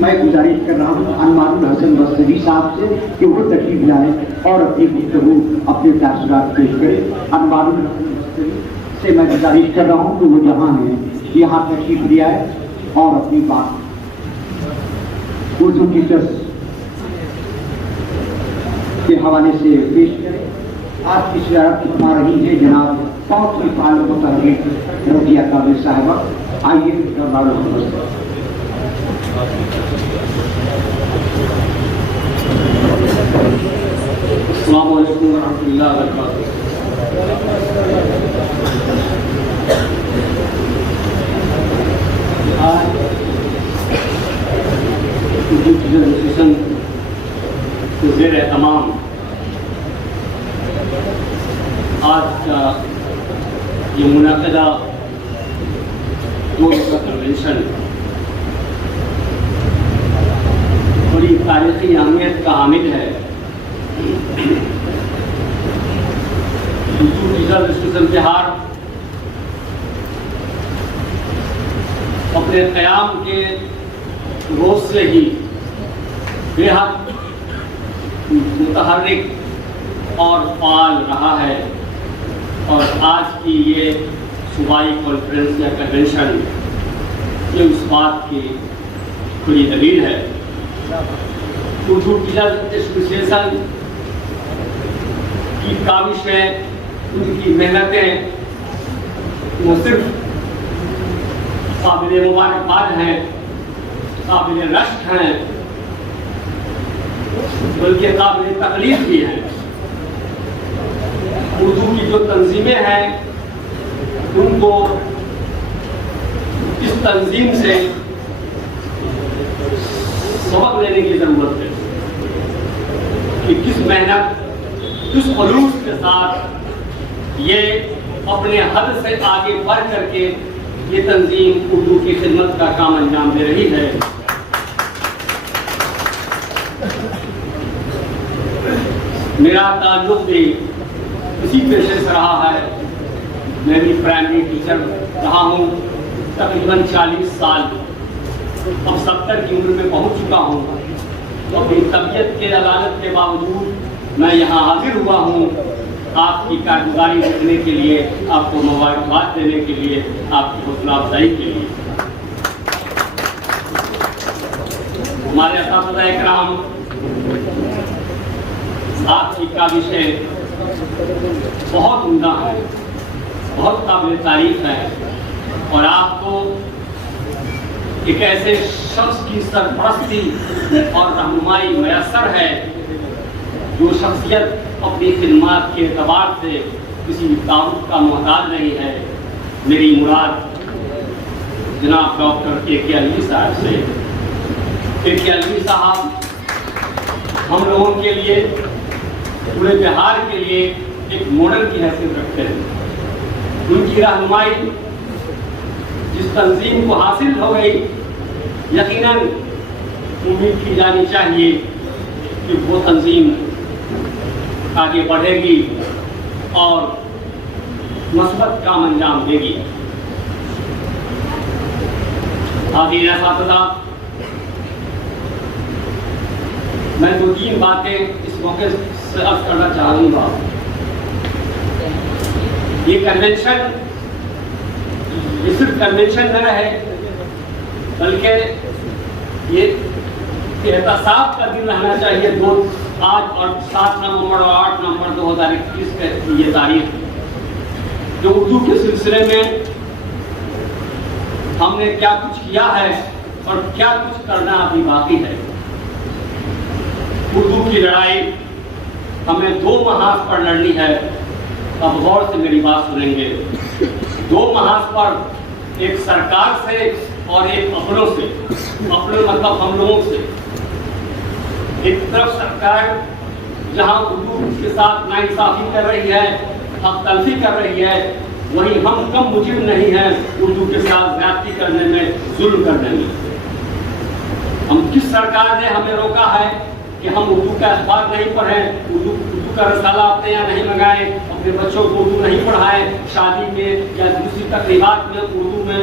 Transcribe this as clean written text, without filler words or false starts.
میں گزارش کر رہا ہوں انوار الحسن بصری صاحب سے کہ وہ تشریف لائیں اور اپنی گفتگو اپنے تاثرات پیش کریں. انوار الحسن بصری سے میں گزارش کر رہا ہوں کہ وہ جہاں ہیں یہاں تشریف لے آئے اور اپنی بات اردو ٹیچرس کے حوالے سے پیش کریں. آج کی شرارت فرما رہی ہے جناب بہت ہی فعال و تحریک رضیہ کامل صاحبہ. آئیے انوار الحسن بصری. السلام علیکم ورحمۃ اللہ وبرکاتہ. آج اردو ٹیچر ایسوسیشن کے زیر اہتمام آج کا یہ منعقدہ دو روزہ کنونشن بڑی تاریخی اہمیت کا حامل ہے. اردو ٹیچر ایسوسیشن بہار اپنے قیام کے روز سے ہی بے حد متحرک اور فعال رہا ہے اور آج کی یہ صوبائی کانفرنس یا کنونشن یہ اس بات کی کھلی دلیل ہے. اردو ٹیچر ایسوسیشن کی کاوشیں ان کی محنتیں وہ صرف قابل مبارکباد ہیں, قابل رشک ہیں, بلکہ قابل تقلید بھی ہیں. اردو کی جو تنظیمیں ہیں ان کو اس تنظیم سے سبق لینے کی ضرورت ہے کہ کس محنت کس خلوص کے ساتھ یہ اپنے حد سے آگے بڑھ کر کے یہ تنظیم اردو کی خدمت کا کام انجام دے رہی ہے. میرا تعلق بھی اسی پیشے سے رہا ہے. میں بھی پرائمری ٹیچر رہا ہوں تقریباً 40 سال. اب 70 کی عمر میں پہنچ چکا ہوں تو اپنی طبیعت کے علاقت کے باوجود میں یہاں حاضر ہوا ہوں آپ کی کارگزاری دیکھنے کے لیے, آپ کو مبارکباد دینے کے لیے, آپ کی حوصلہ افزائی کے لیے. ہمارے اساتذہ اکرام آپ کی کاوشیں بہت عمدہ ہیں, بہت قابل تعریف ہیں اور آپ کو ایک ایسے شخص کی سرپرستی اور رہنمائی میسر ہے جو شخصیت اپنی خدمات کے اعتبار سے کسی بھی تعارف کا محتاج نہیں ہے. میری مراد جناب ڈاکٹر کے علوی صاحب سے. کے علوی صاحب ہم لوگوں کے لیے, پورے بہار کے لیے ایک ماڈل کی حیثیت رکھتے ہیں. ان کی رہنمائی جس تنظیم کو حاصل ہو گئی یقیناً امید کی جانی چاہیے کہ وہ تنظیم آگے بڑھے گی اور مثبت کام انجام دے گی. حاضرین اساتذہ, میں 2-3 باتیں اس موقع سے عرض کرنا چاہوں گا. یہ کنونشن یہ صرف کنونشن نہ رہے بلکہ یہ احتساب کا دن رہنا چاہیے. 8 اور 7 نومبر اور 8 نومبر 2021 کی یہ تاریخ جو اردو کے سلسلے میں ہم نے کیا کچھ کیا ہے اور کیا کچھ کرنا ابھی باقی ہے. اردو کی لڑائی ہمیں 2 محاذ پر لڑنی ہے. اب غور سے میری بات سنیں گے. 2 محاذ پر, ایک سرکار سے اور ایک اپنوں سے. اپنے مطلب ہم لوگوں سے. ایک طرف سرکار جہاں اردو کے ساتھ ناانصافی کر رہی ہے, حق تلفی کر رہی ہے, وہیں ہم کم مجرم نہیں ہیں اردو کے ساتھ زیادتی کرنے میں, ظلم کرنے میں. ہم کس سرکار نے ہمیں روکا ہے کہ ہم اردو کا اخبار نہیں پڑھیں, اردو کا رسالہ اپنے یہاں نہیں منگائیں, اپنے بچوں کو اردو نہیں پڑھائیں, شادی میں یا دوسری تقریبات میں اردو میں